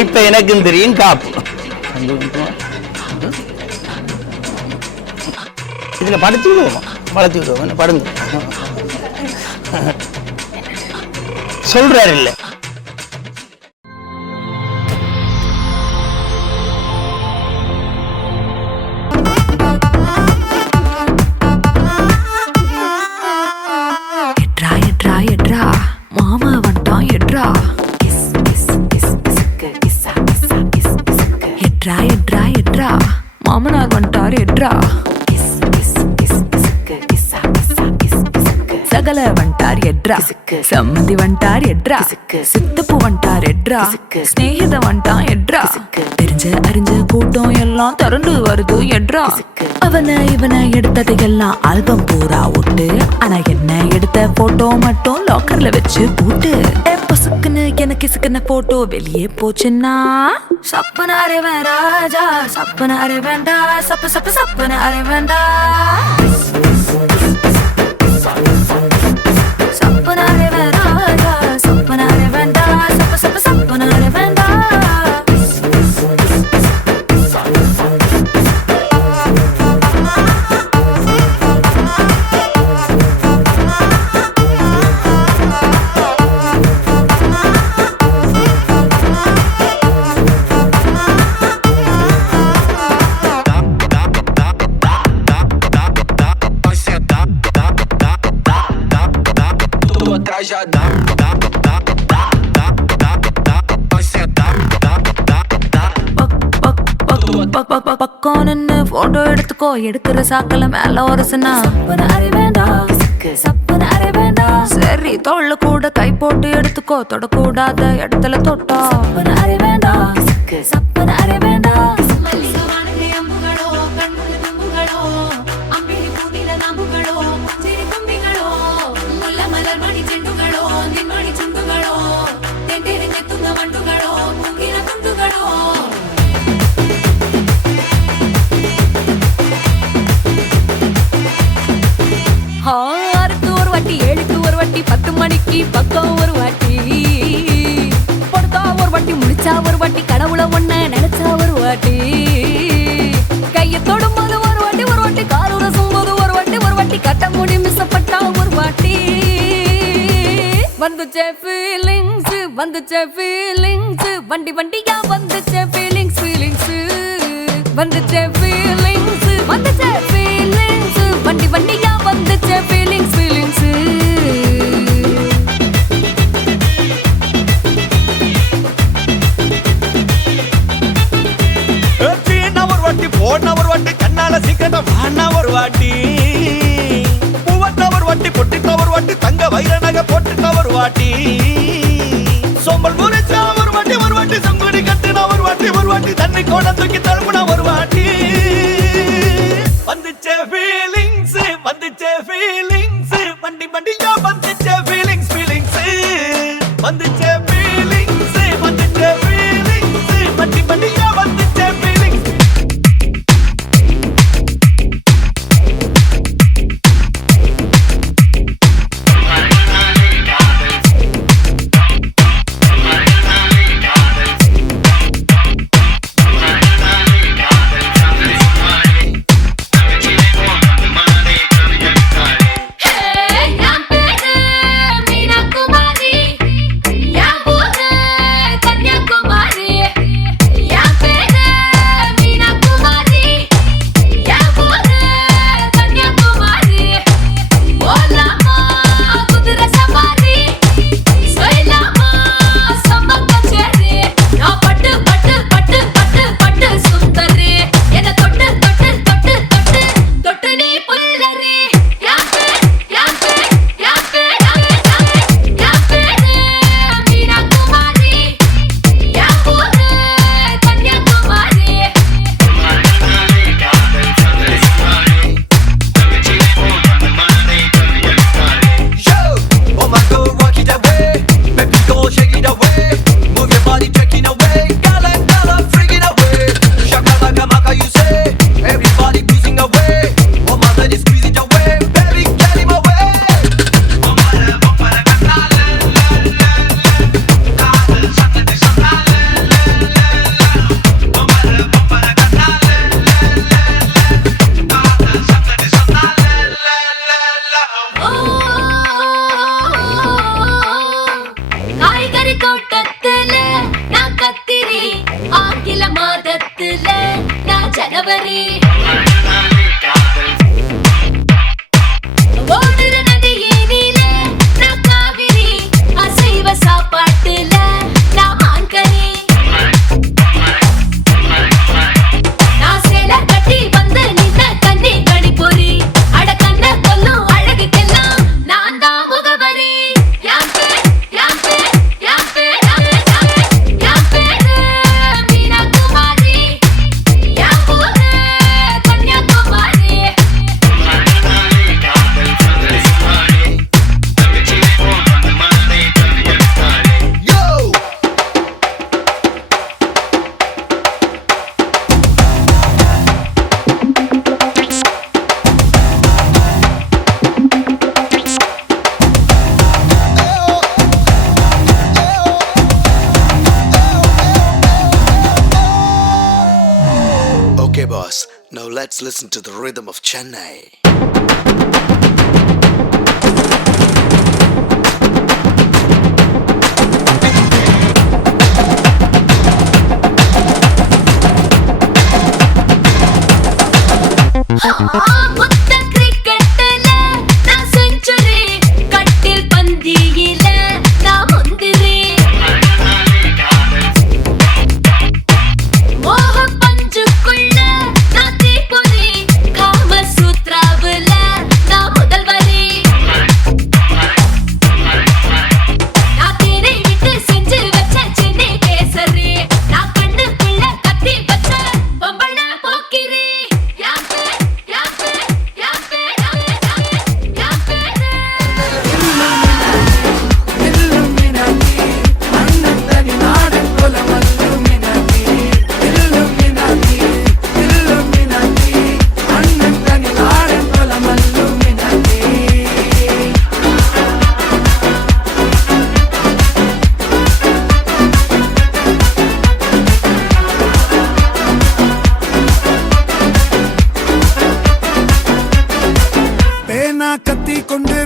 இப்ப எனக்கும் தெரியும் காப்பு. இதுல படுத்து விடுவோமா? படுத்து விடுவோம். படுங்க சொல்றாரு இல்ல. மாமா வந்துட்டான் எட்ரா. எட்ரா எட்ரா எட்ரா மாமனார் வந்துட்டார் எட்ரா. சகல வந்துட்டார் எட்ரா. சம்மந்தி வந்துட்டார் எட்ரா. சித்தப்பு வந்துட்டார் எட்ரா. ஸ்நேகித வந்துட்டான் எட்ரா. தெரிஞ்ச அறிஞ்ச கூட்டம் எல்லாம் திரண்டு வருது எட்ரா. அவனை இவனை எடுத்தது எல்லாம் ஆல்பம் பூரா ஒட்டு. ஆனா என்ன எடுத்த போட்டோ மட்டும் லாக்கர்ல வச்சு பூட்டு. பசுக்குன்னு எனக்கு இசுக்குன போட்டோ வெளியே போச்சுன்னா சப்பன அரைவன் ராஜா. சப்பன அரைவேண்டா. சப்பு சப்பு சப்பன அரைவேண்டா. சப்பன அரைவன் ராஜா. சப்பன அரைவேண்டா. சப்பு சப்பு சப்பன அரைவேண்டா. பக்கம் நின்னு போட்டோ எடுத்துக்கோ. எடுக்கிற சாக்கல மேல ஒரசுனா சரி. தோல்ல கூட கை போட்டு எடுத்துக்கோ. தொடக்கூடாத இடத்துல தொட்டா ஆறுக்கு ஒரு வாட்டி, 7க்கு ஒரு வாட்டி, 10 மணிக்கு பக்கம் ஒரு வாட்டி, படுத்தா ஒரு வாட்டி, முடிச்சா ஒரு வாட்டி, கடவுளை ஒண்ண நினைச்சா ஒரு வாட்டி, கையை தொடும்போது ஒரு வாட்டி, ஒரு வாட்டி கால் உரசும் போது ஒரு வாட்டி, ஒரு வாட்டி கட்ட முடி மிஸ்ஸப்பட்டா ஒரு வாட்டி. வந்துச்சே ஃபீலிங்ஸ், வந்துச்சே ஃபீலிங்ஸ், வண்டி வண்டியா வந்துச்சே ஃபீலிங்ஸ், ஃபீலிங்ஸ் வந்துச்சே ஃபீலிங்ஸ், வந்துச்சே ஃபீலிங்ஸ், வண்டி வண்டியா வந்துச்சே ஃபீலிங்ஸ், ஃபீலிங்ஸ். ஒரு வாட்டி போன ஒரு வாட்டி கண்ணால சீக்கிரட்ட வாண்ணா ஒரு வாட்டி, பூவட்ட ஒரு வாட்டி, பொட்டிட்ட ஒரு வாட்டி, தங்க வைர நகை போட்டுட்ட ஒரு வாட்டி, சோம்பல் முறைச்சா ஒரு வாட்டி, ஒரு வாட்டி சங்குடி கட்டின ஒரு வாட்டி, ஒரு வாட்டி தண்ணி கோட தூக்கி தழுப்புன ஒரு வாட்டி. வந்துச்சே ஃபீலிங்ஸ், வந்துச்சே ஃபீலிங்ஸ், வண்டி வண்டியா வந்துச்சே ஃபீலிங்ஸ், ஃபீலிங்ஸ் வந்துச்சே ஃபீலிங்ஸ், வந்துச்சே ஃபீலிங்ஸ், வண்டி வண்டியா வந்துச்சே feelings. let's listen to the rhythm of Chennai.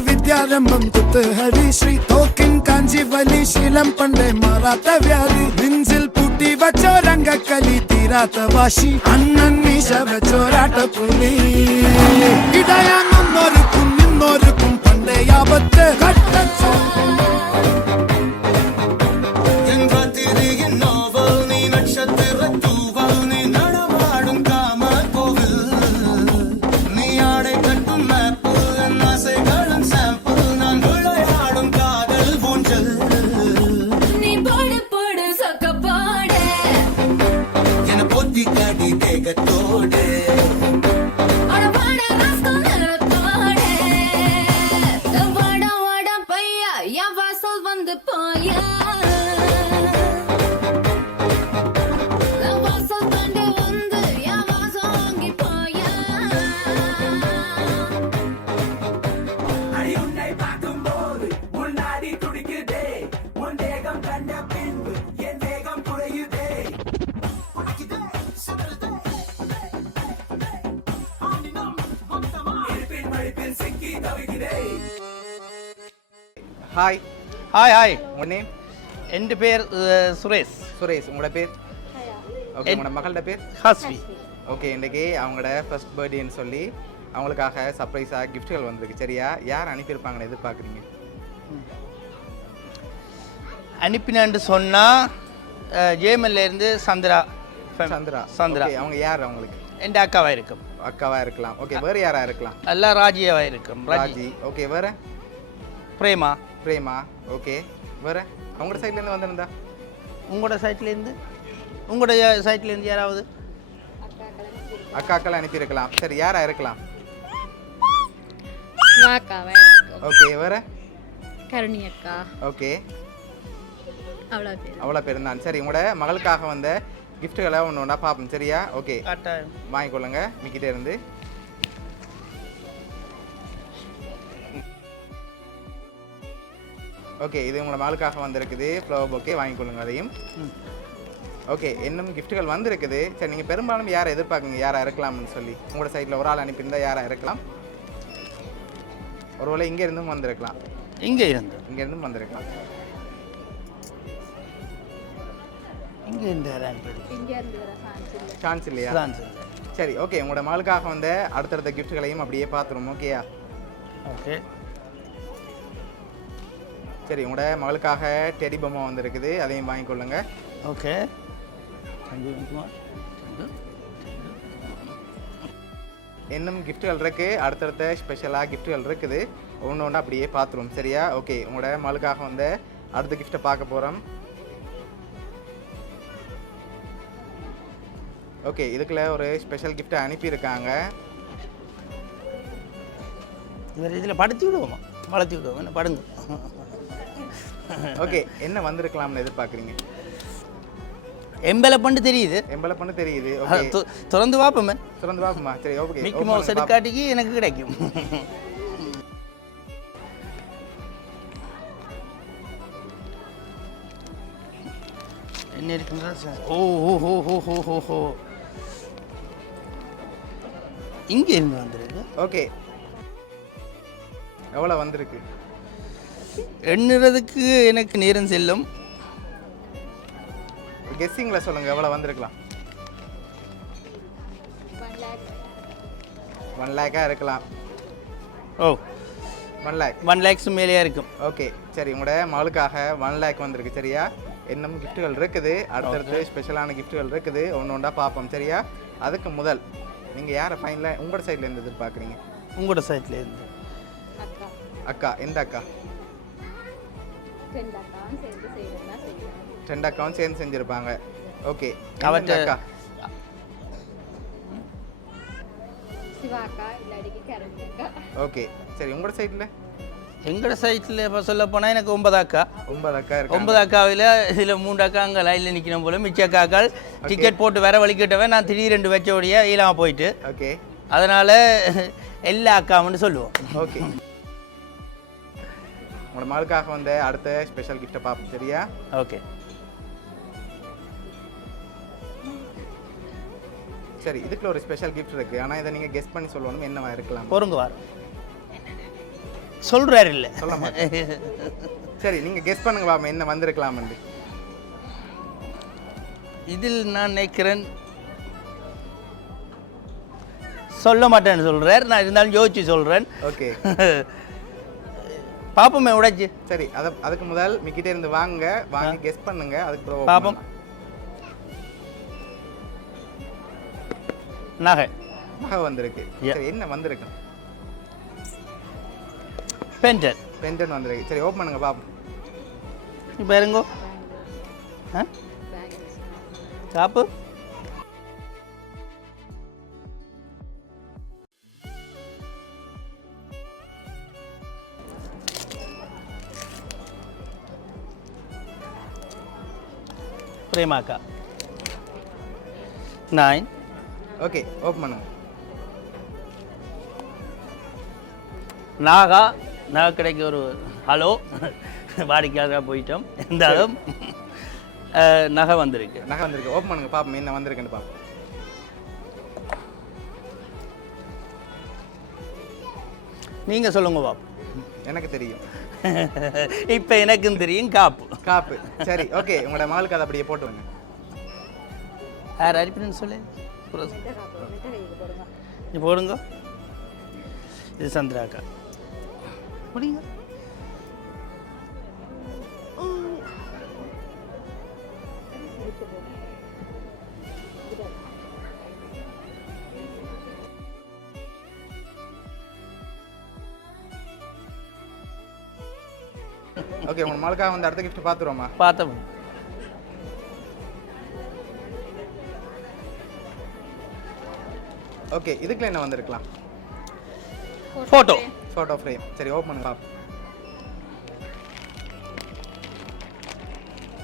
Vidyarambham குத்து ஹரி ஸ்ரீ தோக்கின் காஞ்சி வலி ஷீலம் பண்டை மாறாத்த வியாதி நெஞ்சில் பூட்டி வச்சோ ரங்க கலி தீராத்த வாஷி அண்ணன் மீச வச்சோராட்ட புலி இடையான் முன்னோருக்கும் இன்னொருக்கும் பண்டை ஆபத்து கட்டச்சோ ஹாய் ஹாய் ஹாய் உங்கள் நேம்? என் பேர் சுரேஷ். சுரேஷ். உங்களோட பேர்? ஓகே. உங்களோட மகளோட பேர்? ஹஸ்வி. ஓகே. இன்றைக்கி அவங்களோட ஃபர்ஸ்ட் பர்த்டேன்னு சொல்லி அவங்களுக்காக சர்ப்ரைஸாக கிஃப்ட்டுகள் வந்திருக்கு. சரியா? யார் அனுப்பியிருப்பாங்கன்னு எதிர்பார்க்குறீங்க? அனுப்பினான்னு சொன்னால் ஜேமல்லேருந்து சந்திரா. சந்திரா. சந்திரா. அவங்க யார் அவங்களுக்கு? என் அக்காவாக இருக்கும். அக்காவாக இருக்கலாம். ஓகே. வேறு யாராக இருக்கலாம்? எல்லாம் ராஜியாவாக இருக்கும். ராஜி. ஓகே. வேறு? பிரேமா. பிரேமா. ஓகே. வேறு? அவங்களோட சைட்லேருந்து வந்திருந்தா? உங்களோட சைட்லேருந்து? உங்களுடைய சைட்லேருந்து யாராவது? அக்காக்கள் அனுப்பியிருக்கலாம். சரி, யாராக இருக்கலாம்? ஓகே. வேறு? கருணி அக்கா. ஓகே. அவ்வளோ பேர் தான். சரி, உங்களோட மகளுக்காக வந்த கிஃப்ட்டுகளை ஒன்று ஒன்றா பார்ப்போம். சரியா? ஓகே. வாங்கிக்கொள்ளுங்க மிக்கிட்டே இருந்து. ஓகே. இது உங்களோட மகளுக்காக வந்திருக்குது ஃப்ளவர் பொக்கே. வாங்கிக்கொள்ளுங்க அதையும். ஓகே. இன்னும் கிஃப்ட்டுகள் வந்திருக்குது. சரி, நீங்கள் பெரும்பாலும் யாரை எதிர்பார்க்குங்க யாராக இருக்கலாம்னு சொல்லி? உங்களோட சைட்டில் ஒரு ஆள் அனுப்பியிருந்தால் யாராக இருக்கலாம்? ஒருவேளை இங்கே இருந்தும் வந்திருக்கலாம். இங்கேருந்தும் வந்திருக்கலாம். சான்ஸ் இல்லையா? சரி, ஓகே. உங்களோட மகளுக்காக வந்த அடுத்தடுத்த கிஃப்ட்டுகளையும் அப்படியே பார்த்துருவோம். ஓகேயா? ஓகே. சரி, உங்களோட மகளுக்காக டெடி பொம்மை வந்திருக்குது, அதையும் வாங்கிக்கொள்ளுங்க. ஓகே. இன்னும் கிஃப்ட்டுகள் இருக்குது. அடுத்தடுத்த ஸ்பெஷலாக கிஃப்ட்டுகள் இருக்குது. ஒன்று ஒன்று அப்படியே பார்த்துருவோம். சரியா? ஓகே. உங்களோட மகளுக்காக வந்த அடுத்த கிஃப்ட்டை பார்க்க போகிறோம். ஓகே. இதுக்குள்ள ஒரு ஸ்பெஷல் கிஃப்ட்டை அனுப்பியிருக்காங்க. இதில் படுத்தி விடுவோமா? வளர்த்தி விடுவோம். என்ன படுங்க. ஓகே. என்ன வந்திருக்கலாம்னு எதிர்பார்க்குறீங்க? எம்பலப்பண்டு தெரியுது. எம்பலப்பண்டு தெரியுது. ஓகே. திறந்து பார்ப்போமே. திறந்து பார்ப்போமா? சரி, ஓகே. மிக்கி மவுஸ் எடுக்காட்டிக்கு எனக்கு கிடைக்கும். என்ன இருக்குங்களா? ஓ ஓ ஹோ ஹோ ஹோ ஹோ ஹோ. இங்கே இருந்து வந்திருக்கு. ஓகே, எவ்வளோ வந்திருக்கு? எண்ணுறதுக்கு எனக்கு நேரம் செல்லும். கெஸ்ஸிங்கில் சொல்லுங்கள், எவ்வளோ வந்திருக்கலாம்? 1 லேக்காக இருக்கலாம். ஓ, 1 லேக் 1 lakhs மேலேயா இருக்கும். ஓகே, சரி. உங்களோட மகளுக்காக 1 லேக் வந்திருக்கு, சரியா? இன்னும் கிஃப்ட்டுகள் இருக்குது, அடுத்தடுத்து ஸ்பெஷலான கிஃப்ட்டுகள் இருக்குது, ஒன்று ஒன்றா பார்ப்போம், சரியா? அதுக்கு முதல் நீங்கள் யாரை ஃபைனலாக உங்களோட சைட்லேருந்து எதிர்பார்க்குறீங்க? உங்களோட சைட்லேருந்து. அக்கா அக்கா, எந்த அக்கா? 2 அக்காவும் சேர்ந்து செய்யறதா செய்யணும். 2 அக்காவும் சேர்ந்து செஞ்சுருப்பாங்க. ஓகே, அவர்ட்ட- அக்கா சிவா அக்கா இல்லாடிக்கு கரணி அக்கா. ஓகே, சரி. உங்களோட சைடில் எங்களோட சைட்டில் இப்போ சொல்ல போனால் எனக்கு 9 அக்கா. 9 அக்கா இருக்கு. 9 அக்காவில் இதில் 3 அக்கா அங்கே லைனில் நிற்கணும் போல. மிச்ச அக்காக்கள் டிக்கெட் போட்டு வர வலிக்கிட்டவன் நான் திடீரெண்டு வச்சோடைய இல்லாமல் போயிட்டு, ஓகே அதனால் எல்லா அக்காவுன்னு சொல்லுவோம். ஓகே, உங்களோட மகளுக்காக வந்து அடுத்த ஸ்பெஷல் கிஃப்ட்டை பார்ப்போம், சரியா? ஓகே, சரி. இதுக்குள்ள ஒரு ஸ்பெஷல் கிஃப்ட் இருக்குது, ஆனால் இதை நீங்கள் கெஸ் பண்ணி சொல்லணும் என்னவா இருக்கலாம். பொறுங்க வார் சொல்கிறாரு இல்லை சொல்ல மாட்டேன். சரி, நீங்கள் கெஸ் பண்ணுங்க பாப்போம் என்ன வந்திருக்கலாம்னு. இதில் நான் நினைக்கிறேன் சொல்ல மாட்டேன்னு சொல்கிறார். நான் இருந்தாலும் யோசிச்சு சொல்கிறேன். ஓகே, பாப்போமே உடைச்சு. சரி. அதுக்கு முதல் மிக்கிட்டே இருந்து வாங்க கெஸ் பண்ணுங்க, அதுக்கு பிறகு பாப்போம். நகை மக வந்திருக்கு. சரி, என்ன வந்திருக்கு? பென்டன். பென்டன் வந்திருக்கு. சரி, ஓப்பன் பண்ணுங்க பாப்போம். இப்போ இருங்கோ. ஆ சாப்பு. பிரேமாக்கா 9. ஓகே, ஓப்பன் பண்ணுங்க. நாகா கடைக்கு ஒரு ஹலோ வாடிக்கையாளராக போயிட்டோம். இருந்தாலும் நகை வந்திருக்கு. நகை வந்திருக்கு. ஓப்பன் பண்ணுங்க பாப்போம் என்ன வந்திருக்குன்னு பாப்போம். நீங்கள் சொல்லுங்க பாப்போம். எனக்கு தெரியும். இப்போ எனக்கும் தெரியும். காப்பு. சரி, ஓகே. உங்களோட மகளுக்கு அதை அப்படியே போட்டு வாங்க. யார் அரிப்பின்னு சொல்லு. நீ போடுங்க. இது சந்திராக்கா. முடியுங்க. ஓகே, உங்க மகளுக்காக வந்து அடுத்த கிஃப்ட் பார்த்துருவோமா? பார்த்தோம். ஓகே, இதுக்குள்ள என்ன வந்திருக்கலாம்? Photo frame. சரி, ஓப்பன் பண்ணுங்க பாப்போம்.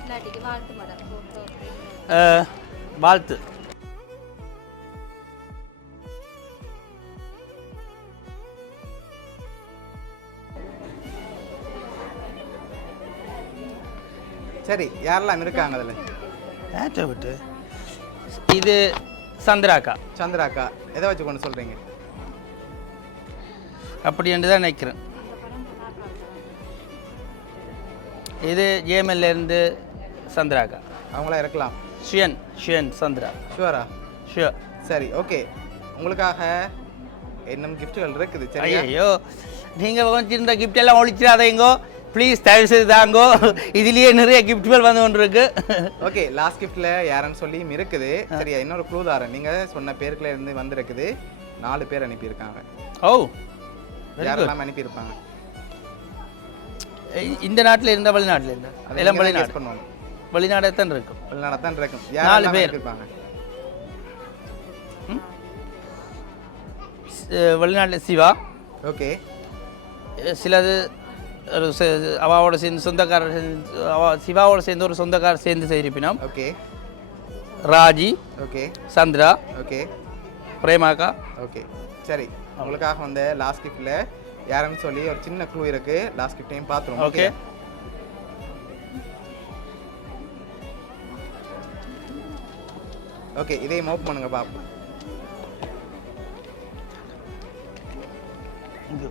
இல்லாட்டிக்கு வாழ்த்து மேடம். வாழ்த்து. சரி, யாரெல்லாம் இருக்காங்க அதில்? ஏற்ற விட்டு இது சந்திராக்கா. சந்திராக்கா. எதை வச்சு கொண்டு சொல்கிறீங்க? அப்படி என்று தான் நினைக்கிறேன். இது ஜேஎம்எல்லேருந்து சந்திராக்கா. அவங்களா இருக்கலாம். ஷியன் சந்திரா. ஷுவரா? ஷுவர். சரி, ஓகே. உங்களுக்காக இன்னும் கிஃப்ட்டுகள் இருக்குது, சரி? ஐயோ, நீங்கள் வச்சிருந்த கிஃப்ட் எல்லாம் ஒழிச்சிடாதீங்கோ ப்ளீஸ், தயவு செய்து தாங்கோ. இதுலேயே நிறைய கிஃப்ட்கள் வந்து கொண்டு இருக்கு. ஓகே, லாஸ்ட் கிஃப்ட்டில் யாருன்னு சொல்லியும் இருக்குது, சரியா? இன்னொரு க்ளூ தாரேன். நீங்கள் சொன்ன பேருக்குள்ள இருந்து வந்திருக்குது. 4 பேர் அனுப்பியிருக்காங்க. ஓ, யாரெல்லாம் அனுப்பியிருப்பாங்க? இந்த நாட்டில் இருந்தால் வெளிநாட்டில் இருந்தால் எல்லாம் வெளிநாடு பண்ணுவாங்க. வெளிநாடே தான் இருக்கும். வெளிநாடு தான் இருக்கும். 4 பேர் இருப்பாங்க. வெளிநாட்டில் சிவா. ஓகே. சிலது ஒரு அவாவோட சேர்ந்து சொந்தக்காரர், சிவாவோட சேர்ந்து ஒரு சொந்தக்காரர் சேர்ந்து செய்திருப்பினோம். Okay. Raji. Okay. Chandra. Okay. பிரேமாக்கா. ஓகே, சரி. உங்களுக்காக வந்து லாஸ்ட் கிஃப்ட்டில் யாருன்னு சொல்லி ஒரு சின்ன க்ளூ இருக்கு. லாஸ்ட் கிஃப்ட்டையும் பார்த்துருவோம். ஓகே. ஓகே, இதையும் ஓப்பன் பண்ணுங்க பாப்போம். தேங்க்யூ.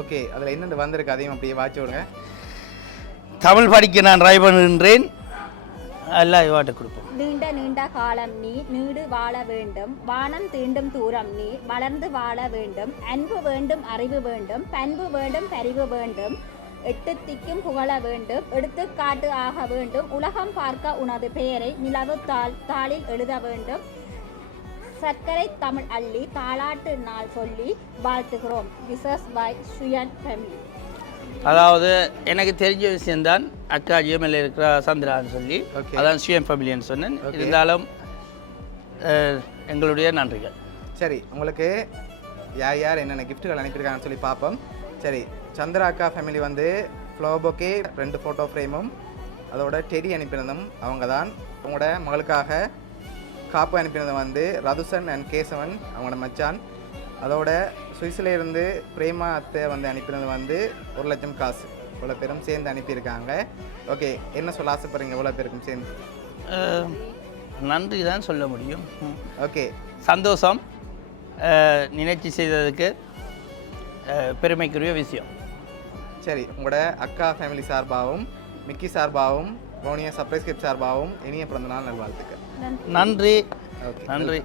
ஓகே, அதில் என்னென்ன வந்திருக்கு அதையும் அப்படியே வாட்சி விடுங்க. தமிழ் படிக்க நான் ட்ரை பண்ணுகின்றேன். எல்லாம் இவாட்ட கொடுப்போம். நீண்ட நீண்ட காலம் நீ நீடு வாழ வேண்டும், வானம் தீண்டும் தூரம் நீ வளர்ந்து வாழ வேண்டும், அன்பு வேண்டும் அறிவு வேண்டும், பண்பு வேண்டும் பரிவு வேண்டும், எட்டு திக்கும் புகழ வேண்டும், எடுத்துக்காட்டு ஆக வேண்டும், உலகம் பார்க்க உனது பெயரை நிலவு தாளில் எழுத வேண்டும், சர்க்கரை தமிழ் அள்ளி தாளாட்டு நாள் சொல்லி வாழ்த்துகிறோம். Wishes by Suyan family. அதாவது எனக்கு தெரிஞ்ச விஷயம்தான், அக்கா ஜிஎம்எல் இருக்கிற சந்திரான்னு சொல்லி அதான் சுயம் ஃபேமிலின்னு சொன்னேன். இருந்தாலும் எங்களுடைய நன்றிகள். சரி, உங்களுக்கு யார் யார் என்னென்ன கிஃப்ட்டுகள் அனுப்பியிருக்காங்கன்னு சொல்லி பார்ப்போம். சரி, சந்திரா அக்கா ஃபேமிலி வந்து ஃப்ளோபோக்கே 2 ஃபோட்டோ ஃப்ரேமும் அதோட டெடி அனுப்பினதும் அவங்க தான். அவங்களோட மகளுக்காக காப்பு அனுப்பினது வந்து ரதுசன் அண்ட் கேசவன், அவங்களோட மச்சான். அதோட சுவிஸில் இருந்து பிரேமா அத்தை வந்து அனுப்பினது வந்து 1 லட்சம் காசு. இவ்வளோ பேரும் சேர்ந்து அனுப்பியிருக்காங்க. ஓகே, என்ன சொல்ல ஆசைப்படுறீங்க இவ்வளோ பேருக்கும் சேர்ந்து? நன்றி தான் சொல்ல முடியும். ஓகே, சந்தோஷம். நினைச்சு செய்ததுக்கு பெருமைக்குரிய விஷயம். சரி, உங்களோட அக்கா ஃபேமிலி சார்பாகவும் மிக்கி சார்பாகவும் போனியா சர்ப்ரைஸ் கிஃப்ட் சார்பாகவும் இனிய பிறந்தநாள் நல்வாழ்த்துக்கள். நன்றி. ஓகே, நன்றி.